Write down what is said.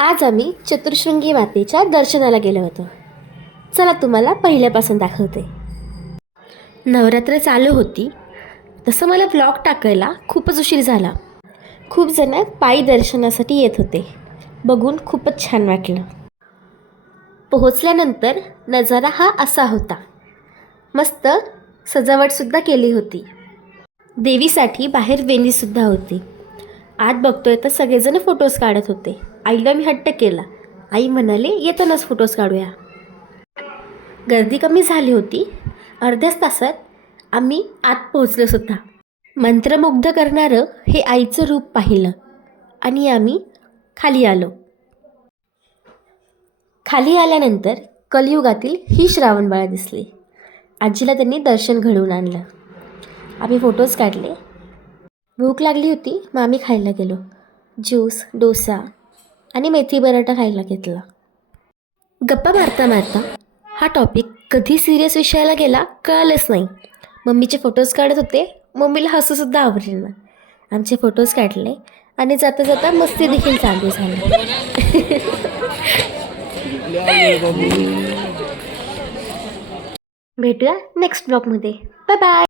आज आम्ही चतुर्शृंगी मातेच्या दर्शनाला गेलो होतो. चला तुम्हाला पहिल्यापासून दाखवते. नवरात्र चालू होती, तसं मला व्लॉग टाकायला खूपच उशीर झाला. खूप जण पायी दर्शनासाठी येत होते. बघून खूपच छान वाटलं. पोहोचल्यानंतर नजारा हा असा होता. मस्त सजावटसुद्धा केली होती. देवीसाठी बाहेर वेणीसुद्धा होती. आत बघतोय तर सगळेजण फोटोज काढत होते. आईला मी हट्ट केला. आई म्हणाले येतानाच फोटोज काढूया. गर्दी कमी झाली होती. अर्ध्याच तासात आम्ही आत पोहोचलो सुद्धा. मंत्रमुग्ध करणारं हे आईचं रूप पाहिलं आणि आम्ही खाली आलो. खाली आल्यानंतर कलियुगातील ही श्रावणबाळा दिसली. आजीला त्यांनी दर्शन घडवून आणलं. आम्ही फोटोज काढले. भूक लागली होती, मग आम्ही खायला गेलो. ज्यूस, डोसा आणि मेथी पराठा खायला घेतला. गप्पा मारता मारता हा टॉपिक कधी सिरियस विषयाला गेला कळालंच नाही. मम्मीचे फोटोज काढत होते. मम्मीला हसूसुद्धा आवडेल ना. आमचे फोटोज काढले आणि जाता जाता मस्ती देखील चालू झाली. भेटूया नेक्स्ट ब्लॉगमध्ये. Bye bye.